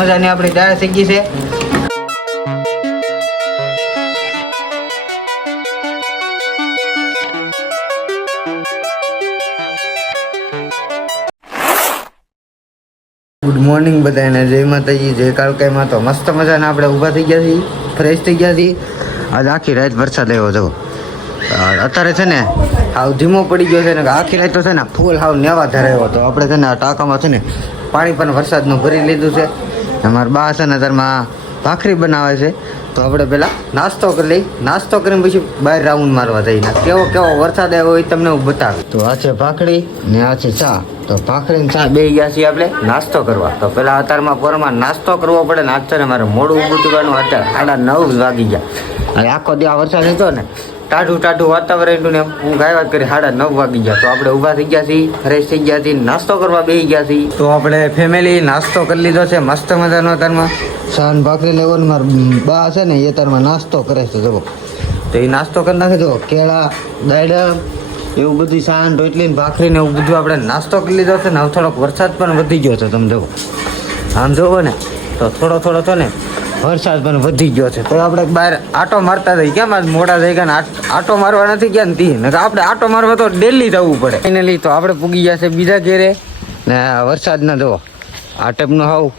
મજાની આપણી દાળ ગઈ છે. ગુડ મોર્નિંગ બધાને જય માતાજી, જય કાળકાઈમાં તો મસ્ત મજાને આપણે ઊભા થઈ ગયા છીએ ફ્રેશ થઈ ગયા છીએ. આજ આખી રાત વરસાદ આવ્યો હતો અત્યારે છે ને, હાવ ધીમો પડી ગયો છે ને, આખી રાત તો છે ને, ફૂલ હાવ નેવા ધરાયો તો આપણે છે ને, આ ટાંકામાં છે ને, પાણી પણ વરસાદનું ભરી લીધું છે. અમારા બા છે ને અત્યારમાં ભાખરી બનાવે છે. તો આપણે પહેલાં નાસ્તો કરી લઈ નાસ્તો કરીને પછી બહાર રાઉન્ડ મારવા જઈને કેવો કેવો વરસાદ આવ્યો એ તમને હું બતાવી તો આ છે ભાખરી ને આ છે ચા. તો ભાખરી ને ચા બે ગયા છીએ આપણે નાસ્તો કરવા. તો પહેલાં અત્યારમાં પોરમાં નાસ્તો કરવો પડે ને અત્યારે મારે મોડું ઊભું થવાનું અત્યારે સાડા નવ વાગી ગયા. અને આખો દી વરસાદ હતો ને ટાઢું ટાઢું વાતાવરણ ને હું ગાય વાત કરી સાડા નવ વાગી ગયા. તો આપણે ઊભા થઈ ગયા છીએ ફ્રેશ થઈ ગયા છીએ નાસ્તો કરવા બેસી ગયા છીએ. તો આપણે ફેમિલી નાસ્તો કરી લીધો છે મસ્ત મજાનો તારમાં સાન ભાખરી લેવલ મારા બા છે ને એ તારમાં નાસ્તો કરે છે જુઓ. તો એ નાસ્તો કરી નાખે જો કેળા દાયડા એવું બધું સાન રોટલી ને ભાખરી ને એવું બધું આપણે નાસ્તો કરી લીધો છે ને હવે થોડોક વરસાદ પણ વધી ગયો છે તમે જુઓ. આમ જોવો ને. તો થોડો થોડો તો ને વરસાદ પણ વધી ગયો છે. તો આપણે બહાર આટો મારતા થઈ કેમ આજ મોડા થઈ ગયા આટ- મારવા નથી ગયા ને તી. આપણે આટો મારવા તો ડેલી જવું પડે. ફાઇનલી તો આપણે પૂગી ગયા છે બીજા ઘેરે. ને આ વરસાદ ના જુઓ. આ ટાઈપનું હાવ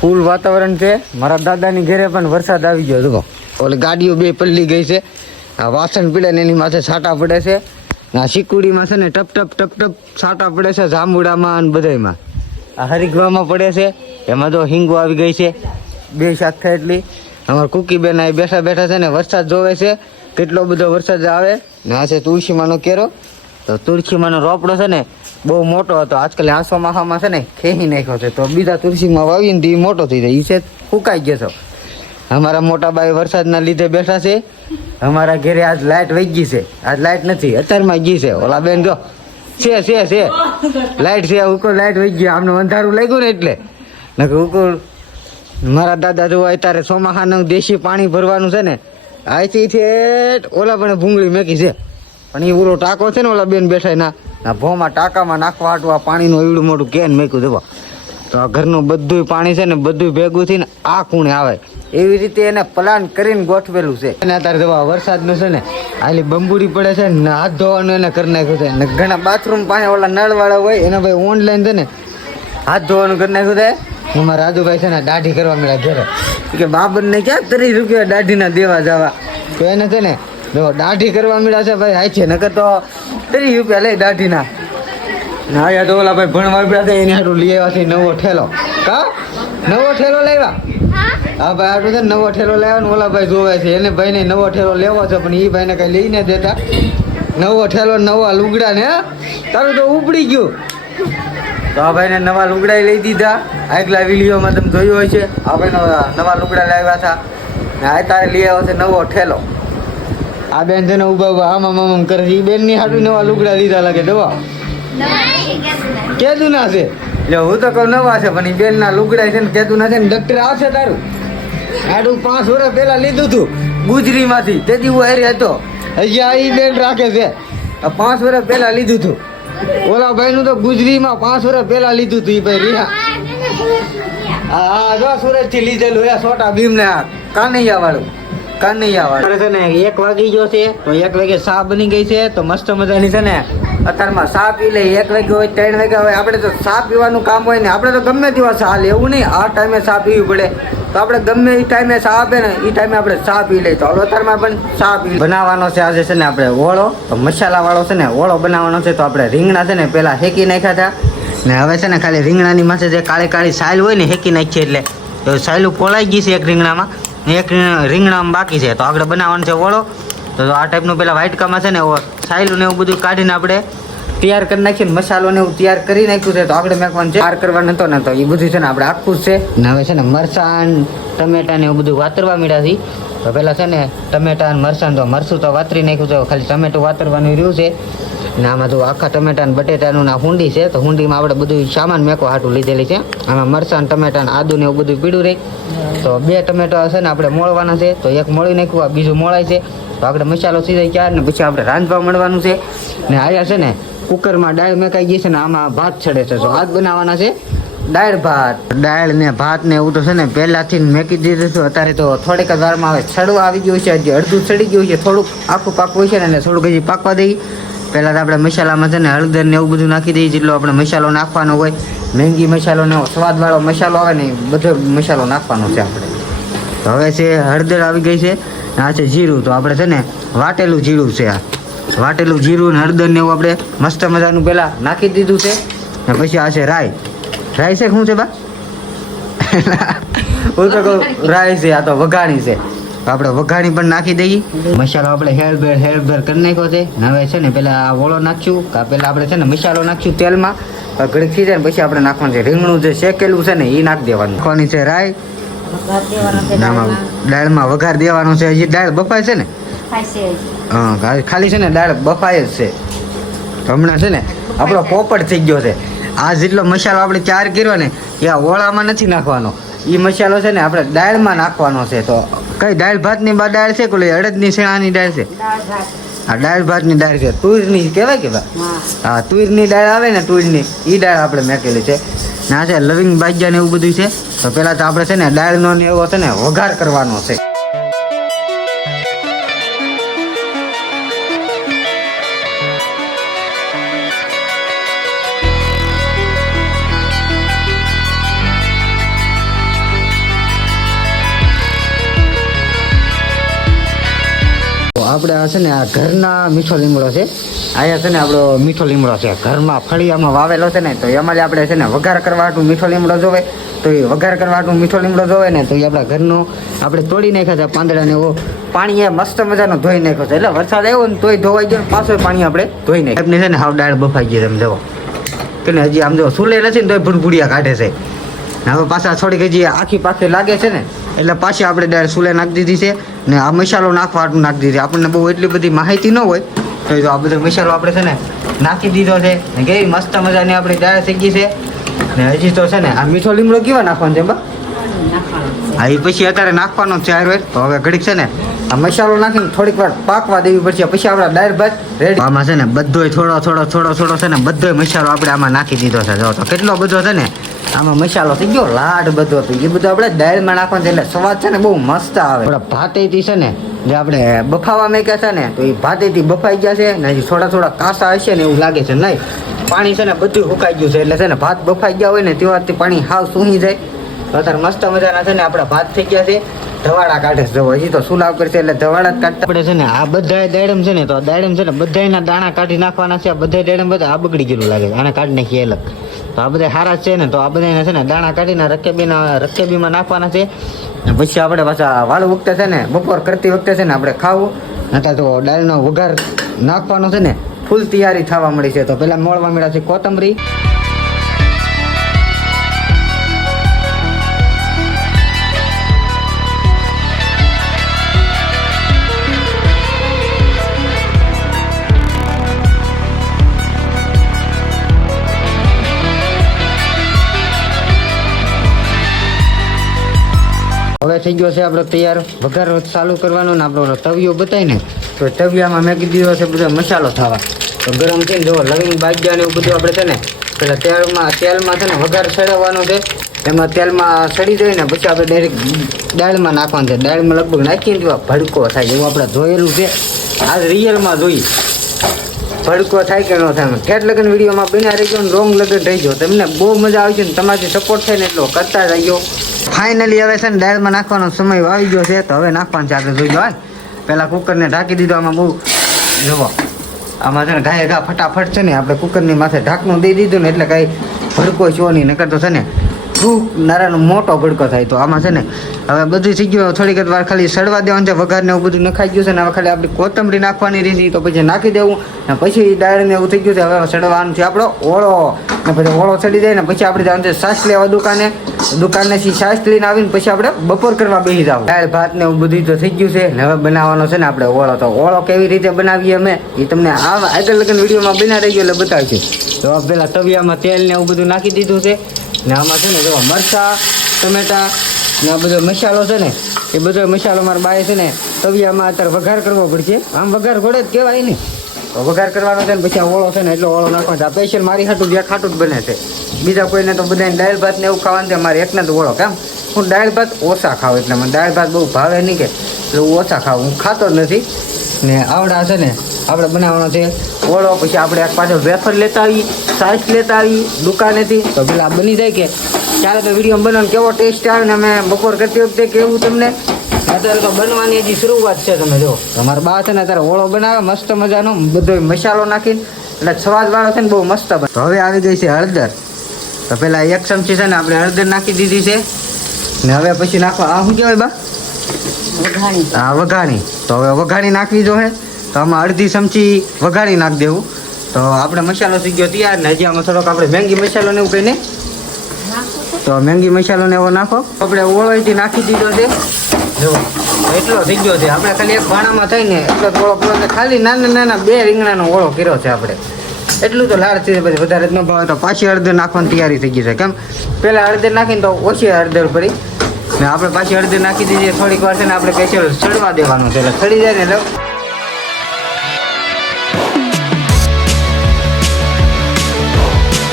ફૂલ વાતાવરણ છે. મારા દાદાની ઘરે પણ વરસાદ આવી ગયો, જુઓ. ઓલી ગાડીઓ બે પલ્લી ગઈ છે. આ વાસણ પીડે ને એની માથે છાંટા પડે છે. આ શીકુડીમાં છે ને ટપ ટપ ટપ ટપ છાંટા પડે છે જાંબુડામાં અને બધાયમાં. આ હરિગવામાં પડે છે. એમાં તો હિંગો આવી ગઈ છે. બે શાક થાય એટલી. અમારા કુકી બેન અહીં બેઠા બેઠા છે ને વરસાદ જોવે છે. કેટલો બધો વરસાદ આવે. ને આ છે તુલસીમાનો કેરો. તો તુલસીમાનો રોપડો છે ને બહુ મોટો હતો. આજકાલ આસો માહામાં છે ને ખેહી નાખ્યો છે. તો બીજા તુલસીમાં વાવીને તો મોટો થઈ જાય. એ છે ફૂંકાઈ ગયો છો. અમારા મોટા ભાઈ વરસાદના લીધે બેઠા છે. અમારા ઘરે આજ લાઇટ વહી ગઈ છે. આજ લાઇટ નથી. અત્યારમાં ગઈ છે. ઓલા બેન જો. છે છે છે. લાઇટ છે, ઉકળ લાઇટ વહી ગયો આમને અંધારું લાગ્યું ને એટલે. નકર ઉકળ. મારા દાદા જોવા અત્યારે ચોમાસાનું દેશી પાણી ભરવાનું છે ને અહીંથી ઓલા પણ ભૂંગળી મેકી છે. પણ એ ઓલો ટાંકો છે ને, ઓલા બેન બેઠા ના ભોમાં ટાંકામાં નાખવા હાટવા પાણીનું એવડું મોટું કેન મેક્યું દેવા તો આ ઘરનું બધું પાણી છે ને બધું ભેગું થઈને આ ખૂણે આવે. એવી રીતે એને પ્લાન કરીને ગોઠવેલું છે. અને અત્યારે જોવા વરસાદનું છે ને આલી બંબુડી પડે છે ને, હાથ ધોવાનું એને કરી નાખ્યું છે. ને ઘણા બાથરૂમ પાસે ઓલા નળવાળા હોય, એના ભાઈ ઓનલાઈન છે ને, હાથ ધોવાનું કરી નાખ્યું છે. અમારા રાજુભાઈ છે ને દાઢી કરવા મળ્યા ઘરે. કે બાબર ને ક્યાં ત્રીસ રૂપિયા દાઢીના દેવા જવા? તો એને છે ને, જો દાઢી કરવા મળ્યા છે ભાઈ હાઈ છે નકર તો ત્રીસ રૂપિયા લઈ દાઢીના. ના યાર તો ઓલા ભાઈ ભણવા હતા એને હારું લઈ આવ્યા છે નવો ઠેલો. કા? નવો ઠેલો લાવ્યા? હા. ભાઈ આટલું છે નવો ઠેલો લાવ્યા ને ઓલા ભાઈ જોવે છે. એને ભાઈને નવો ઠેલો લેવો છે પણ એ ભાઈને કઈ લઈને દેતા. નવો ઠેલો નવા લુગડા ને હે? તારું તો ઉપડી ગયું. તો આ ભાઈને નવા લુગડા લઈ દીધા. આગલા વિડીયોમાં તમે જોયું હોય છે આ ભાઈનો નવા લુગડા લાવ્યા હતા. ને આ તારે લઈ આવ્યો છે નવો ઠેલો. આ બેન છે ને ઊભા ઊભા આમ આમ આમ કરે છે. એ બેનની હાટું નવા લુગડા લીધા લાગે દવા કેદું ના છે? એટલે હું તો કહું નવા છે પણ એ બેન ના લુગડા છે ને કેદુ ના છે ને ડોક્ટર આવશે તારું. આડું પાંચ વર્ષ પહેલા લીધું તું. ગુજરી માંથી તેથી હું હેરી હતો. અહીંયા આ બેન રાખે છે. પાંચ વર્ષ પહેલા લીધું તું. ઓલા ભાઈ નું તો ગુજરીમાં પાંચ વર્ષ પહેલા લીધું તું એ ભાઈ રીહા. હા દસ જો સુરતથી લીધેલું એ છોટા ભીમ ને આ કાનૈયા વાળું કાનૈયા વાળું છે ને એક વાગી ગયો છે તો એક વાગે ચા બની ગઈ છે તો મસ્ત મજાની છે ને અત્યારમાં ચા પી લે એક વાગે હોય, ત્રણ વાગ્યા હોય. આપણે તો ચા પીવાનું કામ હોય ને, આપણે તો ગમે તેવા ચા લે. એવું નહીં, આ ટાઈમે ચા પીવી પડે. તો આપણે ગમે એ ટાઈમે ચા આપે ને, એ ટાઈમે આપણે ચા પી લઈએ. તો અત્યારમાં પણ ચા પી બનાવવાનો છે, આજે છે ને આપણે ઓળો. તો મસાલા વાળો છે ને, ઓળો બનાવવાનો છે. તો આપણે રીંગણા છે ને, પહેલાં હેકી નાખ્યા હતા. ને હવે છે ને, ખાલી રીંગણાની માથે જે કાળી કાળી સાયલ હોય ને હેકી નાખીએ એટલે સાયલું પોળાઈ ગઈ છે એક રીંગણામાં. એક રીંગણામાં બાકી છે. તો આપણે બનાવવાનું છે ઓળો. તો આ ટાઈપનું પેલા વાઇટકામાં છે ને સાયલું ને એવું બધું કાઢીને આપણે તૈયાર કરી નાખીને મસાલો ને એવું તૈયાર કરી નાખ્યું છે, તો આપણે મેકવાનું છે. તૈયાર કરવા નતો ને, તો એ બધું છે ને આપણે આખું છે. ને હવે છે ને મરસાણ ટમેટા ને એવું બધું વાતરવા મળ્યા છે. તો પેલા છે ને ટમેટા અને મરચાં તો મરસું તો વાતરી નાખ્યું છે ખાલી ટમેટું વાતરવાનું રહ્યું છે. ને આમાં તો આખા ટમેટા ને બટેટાનું ના હુંડી છે, તો હુંડીમાં આપણે બધું સામાન મેકો હાટું લીધેલી છે. આમાં મરચાં ટમેટા ને આદુ ને એવું બધું પીડું રહે તો બે ટમેટા છે ને આપણે મોળવાના છે, તો એક મોળી નાખ્યું, આ બીજું મોળાય છે. તો આપણે મસાલો સીધાઈ ક્યાં ને પછી આપણે રાંધવા મળવાનું છે. ને આયા છે ને, કુકરમાં દાળ મેકાઈ ગઈ છે ને આમાં ભાત ચડે છે. તો આજ બનાવવાના છે. દાળ ભાત. દાળ ને ભાત ને એવું તો છે ને પહેલાથી મેકી દીધું હતું અત્યારે તો થોડીક જ વારમાં હવે છડવા આવી ગયું છે. હજી અડધું ચડી ગયું છે. થોડુંક આખું પાકવું છે ને થોડુંક હજી પાકવા દઈ. પહેલાં તો આપણે મસાલામાં છે ને હળદર ને એવું બધું નાખી દઈએ જેટલો આપણે મસાલો નાખવાનો હોય. મેંગી મસાલો ને સ્વાદવાળો મસાલો આવે ને બધો મસાલો નાખવાનો છે આપણે. હવે છે હળદર આવી ગઈ છે. આ છે જીરું, તો આપણે છે ને વાટેલું જીરું છે આ. વાટેલું જીરું ને હળદર ને એવું આપણે મસ્ત મજાનું પહેલાં નાખી દીધું છે. ને પછી આ છે રાઈ. રાઈ છે શું છે બા? હું તો કહું રાઈ છે, આ તો વઘાણી છે. આપણે વઘાણી પણ નાખી દઈએ. મસાલો આપણે હેરભેર હેરભેર કરી નાખ્યો છે. હવે છે ને પેલા આ ઓળો નાખ્યું. પેલા આપણે છે ને મસાલો નાખ્યું તેલમાં. ઘડી થઈ જાય પછી આપણે નાખવાનું છે. રીંગણું જે શેકેલું છે ને એ નાખી દેવાનું. નાખવાની છે રાઈ. દાળમાં. દાળમાં વઘાર દેવાનો છે હજી. દાળ બફાય છે ને. હા ખાલી છે ને દાળ બફાય જ છે. તો હમણાં છે ને આપણો પોપટ થઈ ગયો છે. આ જેટલો મસાલો આપણે ચાર કર્યો ને એ ઓળામાં નથી નાખવાનો. એ મસાલો છે ને આપણે દાળમાં નાખવાનો છે. તો કઈ દાળ ભાતની બા દાળ છે કોઈ અડદની શેણાની દાળ છે? દાળ ભાત. આ દાળ ભાતની દાળ છે. તુરની કહેવાય કે બા હા. હા તુરની દાળ આવે ને તુરની એ દાળ આપણે મેકેલી છે. ના છે લવિંગ બાજ્યા ને એવું બધું છે. તો પહેલાં તો આપણે છે ને દાળનો ને એવો છે ને વઘાર કરવાનો છે. આપણે છે ને, આ ઘરના મીઠો લીમડો છે. અહીંયા છે ને આપણો મીઠો લીમડો છે. ઘરમાં ફળિયામાં વાવેલો છે ને, તો એમાં આપણે છે ને વઘાર કરવા હાટું મીઠો લીમડો જોવે. તો એ વઘાર કરવા હાટું મીઠો લીમડો જોવે ને, તો એ આપણા ઘરનો આપણે તોડી નાખ્યા છે પાંદડાને એવો પાણી એ મસ્ત મજાનો ધોઈ નાખ્યો છે. એટલે વરસાદ આવ્યો ને તોય ધોવાઈ ગયો પાછો પાણી આપણે ધોઈ નાખ્યું. એમની છે ને હાવ દાળ બફાઈ ગઈ તમે જવો. કે હજી આમ જો સુલે નથી ને તોય ભૂડભૂડિયા કાઢે છે. હવે પાછા છોડી કે જે આખી પાખી લાગે છે ને એટલે પાછી આપણે ડાયરેક્ટ સુલે નાખી દીધી છે ને આ મસાલો નાખવા આટલું નાખી દીધી. આપણને બહુ એટલી બધી માહિતી ન હોય, તો આ બધો મસાલો આપણે છે ને નાખી દીધો છે. ને કેવી મસ્ત મજાની આપણી દાળ ગઈ છે. ને હજી તો છે ને આ મીઠો લીમડો કેવા નાખવાનો છે બા? હા એ પછી અત્યારે નાખવાનો છે આયુર્વેદ. તો હવે ઘડીક છે ને આ મસાલો નાખીને થોડીક વાર પાકવા દેવી પડશે. પછી આપણા ડાયર ભાત રેડી આમાં છે ને બધોય થોડો થોડો થોડો થોડો છે ને બધોય મસાલો આપણે આમાં નાખી દીધો છે. જો તો કેટલો બધો છે ને આમાં મસાલો થઈ ગયો, લાડ બધો હતો એ બધું આપણે દાળમાં નાખવાનો છે એટલે સ્વાદ છે ને બહુ મસ્ત આવે. આપણે ભાતેથી છે ને, જે આપણે બફાવા મેક્યા છે ને, તો એ ભાતેથી બફાઈ ગયા છે ને થોડા થોડા કાસા હશે ને એવું લાગે છે નહીં. પાણી છે ને બધું સુકાઈ ગયું છે, એટલે છે ને, ભાત બફાઈ ગયા હોય ને, તેવાથી પાણી હાવ સૂહી જાય. અત્યારે મસ્ત મજાના છે ને આપણા ભાત થઈ ગયા છે. ધવાડા કાઢે છે. હજી તો સુલાવ કરશે એટલે ધવાડા જ કાઢતા આપણે છે ને. આ બધા દાડમ છે ને, તો દાડમ છે ને, બધાયના દાણા કાઢી નાખવાના છે. આ બધા દાડમ બધા આ બગડી ગયેલું લાગે. આને કાઢી નાખીએ અલગ. તો આ બધા સારા છે ને, તો આ બધા છે ને દાણા કાઢીને રકેબીના, રકેબીમાં નાખવાના છે. પછી આપણે પાછા વાળું વખતે છે ને, બપોર કરતી વખતે છે ને આપણે ખાવું. નતા તો દાળનો વઘાર નાખવાનો છે ને, ફૂલ તૈયારી થવા મળી છે. તો પહેલાં મોળવા મળ્યા છે કોથમરી. હવે થઈ ગયો છે આપણો તૈયાર વઘાર ચાલુ કરવાનો ને આપણો તવિયો બતાવીને તો તવિયામાં મેં કીધું હશે બધો મસાલો થવા. તો ગરમ થઈને જો લવિંગ બાજ્યા ને એવું બધું આપણે છે ને, પેલા તેલમાં તેલમાં છે ને વઘાર સળવવાનો છે, એમાં તેલમાં સડી જાય ને, પછી આપણે ડાયરેક્ટ દાળમાં નાખવાનું છે. દાળમાં લગભગ નાખીને ભડકો થાય એવું આપણે જોયેલું છે. આ રિયલમાં જોઈ ભડકો થાય કે ન થાય કેટ લગન વિડીયોમાં બિના રહી ગયો રોંગ લગન ગયો તમને બહુ મજા આવી છે ને તમારી સપોર્ટ થાય ને એટલો કરતા રહીજો. ફાઇનલી હવે છે ને દાળમાં નાખવાનો સમય આવી ગયો છે, તો હવે નાખવાનું છે આપણે જોઈ લો પહેલાં કુકરને ઢાંકી દીધો, આમાં બહુ જુઓ. આમાં છે ને ઘાએ ઘા ફટાફટ છે ને આપણે કુકરની માથે ઢાંકણું દઈ દીધું ને એટલે કાંઈ ભડકો છો નહીં, નકર તો છે ને ખૂબ નારાનો મોટો ભડકો થાય તો આમાં છે ને, હવે બધું થઈ ગયું થોડીક વાર ખાલી સડવા દેવાનું છે, વઘારને એવું બધું નખાઈ ગયું છે ને, હવે ખાલી આપણી કોથમરી નાખવાની રહી તો પછી નાખી દેવું. ને પછી દાળને એવું થઈ ગયું છે, હવે સડવાનું છે આપણો ઓળો. ને પછી ઓળો ચડી જાય ને, પછી આપણે જવાનું છે છાશ લેવા દુકાને. દુકાનેથી શાસ લઈને આવીને પછી આપણે બપોર કરવા બેસી જાવ. દાળ, ભાત ને એવું બધું તો થઈ ગયું છે. ને હવે બનાવવાનો છે ને આપણે ઓળો. તો ઓળો કેવી રીતે બનાવીએ અમે એ તમને આ આગળ લગન વિડીયોમાં બના રહી ગયો એટલે બતાવીશું. તો પેલા તવિયામાં તેલ ને એવું બધું નાખી દીધું છે. ને આમાં છે ને જો મરચા, ટમેટા ને આ બધો મસાલો છે ને, એ બધો મસાલો મારા બાય છે ને તવિયામાં અત્યારે વઘાર કરવો પડશે. આમ વઘાર ઘોડે જ કહેવાય ને. વઘાર કરવાનો છે ને પછી આ ઓળો છે ને એટલો ઓળો નાખવાનો આ સ્પેશિયલ મારી હાટું બે ખાટું જ બને છે. બીજા કોઈને તો બધાને દાળ ભાત ને એવું ખાવાનું છે, મારે એકને તો ઓળો કેમ હું દાળ ભાત ઓછા ખાવ એટલે મને દાળ ભાત બહુ ભાવે નહીં કે, એટલે હું ઓછા ખાવ હું ખાતો જ નથી. ને આવડા છે ને, આપણે બનાવવાનો છે. ઓળો પછી આપણે એક પાછળ વેફર લેતા આવી સાઈસ લેતા આવી દુકાનેથી. તો પેલા બની જાય કે, ત્યારે તો વીડિયો બનાવવાનો કેવો ટેસ્ટ આવે ને અમે બપોર કરતી વખતે કેવું તમને? અત્યારે તો બનવાની હજી શરૂઆત છે, તમે જો તમારા બા છે ને અત્યારે ઓળો બનાવે, મસ્ત મજાનો, બધો મસાલો નાખીને, એટલે સ્વાદ વાળો છે ને બહુ મસ્ત બને. હવે આવી ગઈ છે હળદર. તો પેલા એક ચમચી છે ને આપણે હળદર નાખી દીધી છે. ને હવે પછી નાખવા આ શું કહેવાય બા? વઘાણી. આ વઘાણી. તો હવે વઘાણી નાખવી જો હે તો આમાં અડધી ચમચી વઘાણી નાખી દેવું. તો આપણે મસાલો થઈ ગયો તૈયાર ને હજી આમાં થોડોક આપણે મેંગી મસાલો ને એવું કહીને તો. મેંગી મસાલો ને એવો નાખો. આપણે ઓળોઈથી નાખી દીધો છે. જો એટલો થઈ ગયો છે. આપણે ખાલી એક ભાણામાં થઈને એટલો થોડો ઓળો પૂરો. ખાલી નાના નાના બે રીંગણાનો ઓળો કર્યો છે આપણે. એટલું તો લાડ થઈ પછી વધારે ન ભાવે. તો પાછી અડધે નાખવાની તૈયારી થઈ ગઈ છે. કેમ? પહેલાં અડધે નાખીને તો ઓછી અડધે પડી. ને આપણે પાછી અડધી નાખી દીધી, થોડીક વાર છે ને આપણે સ્પેશિયલ ચડવા દેવાનું છે. એટલે ચડી જાય ને એટલે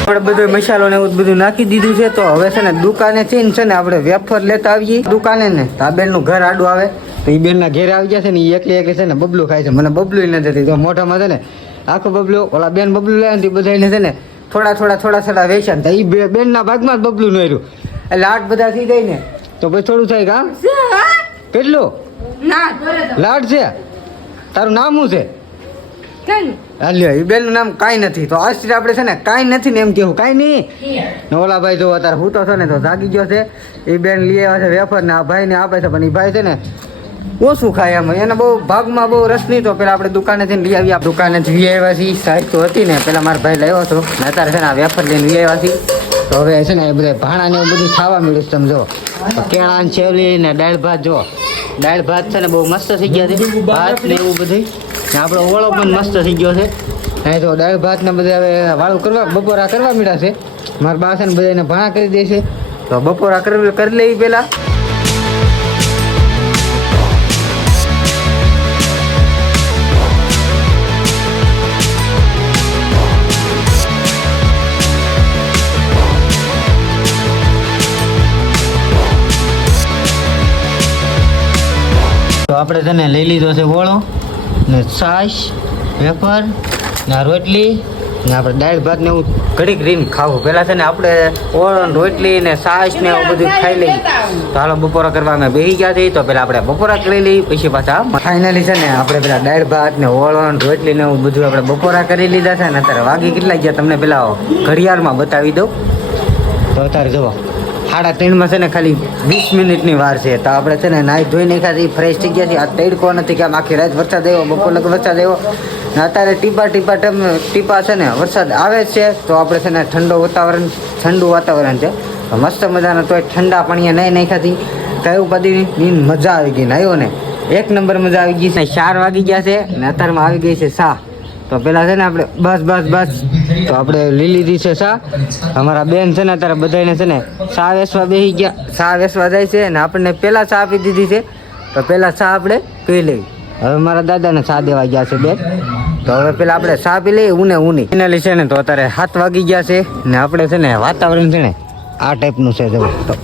આપણે બધો મસાલો ને એવું બધું નાખી દીધું છે. તો હવે છે ને દુકાને થી છે ને આપણે વેફર લેતા આવીએ. દુકાને ને તો આ બેનનું ઘર આડું આવે. તો એ બેનના ઘેર આવી ગયા છે ને એ એકલી એકલી છે ને બબલું ખાય છે. મને બબલું નથી દેતી. તો મોઢામાં છે ને આખો બબલું, ઓલા બેન બબલું લે ને બધાને છે ને થોડા થોડા થોડા થોડા વેચ્યા ને એ બેન બેનના ભાગમાં જ બબલું નર્યું એટલે આઠ બધા થઈ જાય ને તો પછી થોડું થાય કામ કેટલું? લાડ છે? તારું નામ શું છે? હાલ્યો એ બેનનું નામ કાંઈ નથી. તો આજથી આપણે છે ને કાંઈ નથી ને એમ કેવું કાંઈ નહીં. ને ઓલા ભાઈ જો અત્યારે હું તો છે ને તો જાગી ગયો છે. એ બેન લઈ આવ્યા છે વેફર ને આ ભાઈને આપે છે. પણ એ ભાઈ છે ને ઓછું ખાય એમ. એને બહુ ભાગમાં બહુ રસ નહીં તો પેલા આપણે દુકાનેથી લઈ આવી દુકાનેથી લઈ આવ્યા છીએ. સાઈડ તો હતી ને. પેલા મારા ભાઈ લાવ્યો હતો. ને અત્યારે છે ને આ વેફર લઈને લઈ આવ્યા છીએ. તો હવે છે ને એ બધા ભાણા ને એવું બધું ખાવા મળ્યું સમજો. કેળા ને છેવલી ને દાળ ભાત જો દાળ ભાત છે ને બહુ મસ્ત થઈ ગયા છે. ભાત ને એવું બધું ને આપણો ઓળો પણ મસ્ત થઈ ગયો છે. નહીં તો દાળ ભાત ને બધા હવે વાળું કરવા બપોરા કરવા મળ્યા છે. મારા બા છે ને બધાને ભાણા કરી દે છે. તો બપોરા કરી કરી લેવી પહેલાં. તો આપણે તને લઈ લીધો છે ઓળો ને છાશ, વેફર, ને રોટલી, ને આપણે દાળ ભાત ને એવું ઘડીક રીને ખાવું. પહેલાં છે ને આપણે ઓળો રોટલી ને છાશ ને એવું બધું ખાઈ લઈએ. તો હાલો બપોરા કરવા અમે બેસી ગયા છીએ, તો પહેલાં આપણે બપોરા કરી લઈએ, પછી પાછા ફાઇનલી છે ને આપણે પેલા દાળ ભાત ને ઓળો રોટલી ને એવું બધું આપણે બપોરા કરી લીધા છે, ને અત્યારે વાગી કેટલા ગયા તમને પેલા ઘડિયાળમાં બતાવી દઉં. તો અત્યારે જુઓ. સાડા ત્રણમાં છે ને ખાલી વીસ મિનિટની વાર છે. તો આપણે છે ને નાહી ધોઈ નાખ્યા ફ્રેશ થઈ ગયા છીએ આ તડકો નથી કે આમ આખી રાત વરસાદ આવ્યો બપોર લગ વરસાદ આવ્યો. ને અત્યારે ટીપા ટીપા ટેમ, ટીપા છે ને વરસાદ આવે જ છે. તો આપણે છે ને ઠંડો વાતાવરણ, ઠંડુ વાતાવરણ છે. મસ્ત મજાના તોય ઠંડા પાણીએ નહીં નાખ્યાથી કયું નીંદ મજા આવી ગઈ નાહ્યો ને. એક નંબર મજા આવી ગઈ છે. ચાર વાગી ગયા છે ને અત્યારમાં આવી ગઈ છે સા તો પેલા છે ને આપણે બસ બસ બસ. તો આપણે લઈ લીધી છે સા. અમારા બેન છે ને અત્યારે બધાને છે ને સા વેસવા બેસી ગયા. સા વેસવા જાય છે અને આપણને પેલા ચા આપી દીધી છે. તો પેલા ચા આપણે પી લઈ. હવે મારા દાદાને ચા દેવા ગયા છે બેન. તો હવે પેલા આપણે ચા પી લઈએ, ઉને, ઉની. ફાઇનલી છે ને તો અત્યારે સાત વાગી ગયા છે ને આપણે છે ને વાતાવરણ છે ને આ ટાઈપનું છે જવું તો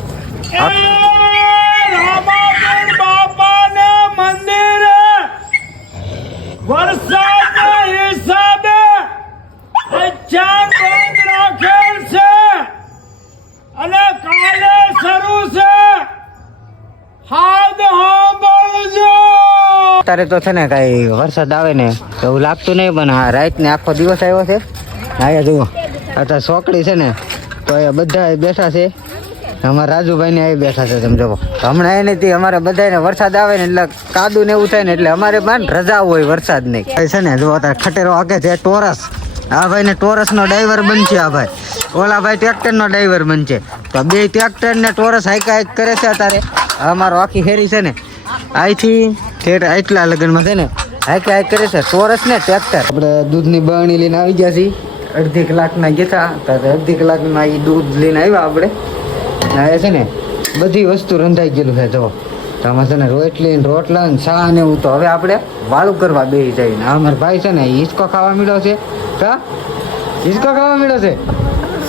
અત્યારે તો છે ને કાંઈ વરસાદ આવે ને એવું લાગતું નહીં, પણ હા ને આખો દિવસ આવ્યો છે. અહીંયા જુઓ અત્યારે સોકડી છે ને, તો એ બધા બેઠા છે. અમારા રાજુભાઈને આવી બેઠા છે, તમે હમણાં એ નથી અમારે બધાને વરસાદ આવે ને એટલે કાદુ ને એવું થાય ને એટલે અમારે પણ રજા હોય વરસાદ નહીં છે ને જો અત્યારે ખટેરો આગે છે, ટોરસ. આ ભાઈને ટોરસનો ડ્રાઈવર બનશે, આ ભાઈ. ઓલા ભાઈ ટ્રેક્ટરનો ડ્રાઈવર બનશે. તો બે ટ્રેક્ટર ને ટોરસ હાઈકા હાઈક કરે છે અત્યારે. અમારો આખી હેરી છે ને. અહીંથી ઠેઠ આટલા લગ્નમાં છે ને હાઈકે હાઈક કરે છે ચોરસ ને ટ્રેક્ટર આપણે દૂધની બરણી લઈને આવી ગયા છીએ અડધી કલાકના ગયા હતા તો અડધી કલાકના એ દૂધ લઈને આવ્યા આપણે આ છે ને બધી વસ્તુ રંધાઈ ગયેલું છે જો આમાં છે ને રોટલી ને રોટલા ને ચા ને એવું તો હવે આપણે વાળું કરવા બેસી જઈને આ અમારો ભાઈ છે ને હિંચકો ખાવા મળ્યો છે કા હિંચકો ખાવા મળ્યો છે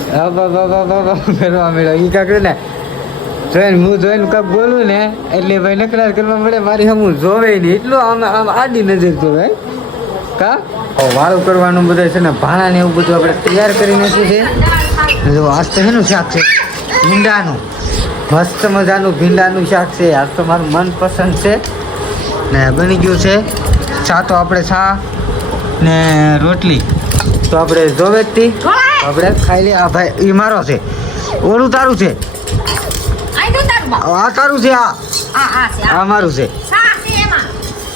ફેરવા બા બા બા બા બા મળ્યો એ કાંક ને જોઈને હું જોઈને કાંક બોલું ને એટલે ભાઈ નકરાર કરવા મળે મારી હમું જોવે નહીં. એટલું આમ આમ આડી નજર જોવે કા? વાળું કરવાનું બધું છે ને ભાણા ને એવું બધું આપણે તૈયાર કરી નાખ્યું છે. જો આજ તો શેનું શાક છે? ભીંડાનું. મસ્ત મજાનું ભીંડાનું શાક છે. આજ તો મારું મનપસંદ છે. ને બની ગયું છે. ચા તો આપણે ચા ને રોટલી તો આપણે જોવે જ આપણે ખાઈ લઈએ આ ભાઈ એ મારો છે. ઓલું તારું છે? આ. તારું છે આ આ મારું છે. સા છે એમાં.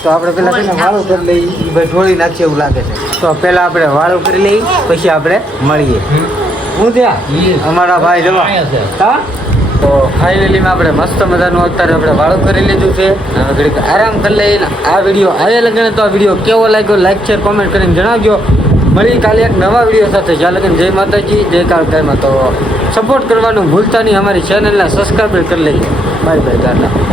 તો આપણે પેલા છે ને વાળું કરી લઈએ ભાઈ ઢોળી નાખીએ એવું લાગે છે. તો પેલા આપણે વાળું કરી લઈએ પછી આપણે મળીએ. હું ત્યાં અમારા ભાઈ જવા. હા? તો ફાઇનલીમાં આપણે મસ્ત મજાનું અત્યારે આપણે વાળું કરી લીધું છે. હવે ઘડીક આરામ કરી લઈને આ વીડિયો આવે લગને તો આ વીડિયો કેવો લાગ્યો લાઈક શેર કોમેન્ટ કરીને જણાવજો. મળી કાલે એક નવા વીડિયો સાથે. જ્યાં લગન જય માતાજી જય કાળ કાયમાં તો સપોર્ટ કરવાનું ભૂલતા નહીં. અમારી ચેનલના સબસ્ક્રાઈબર કરી લઈએ બાય બાય ટાટા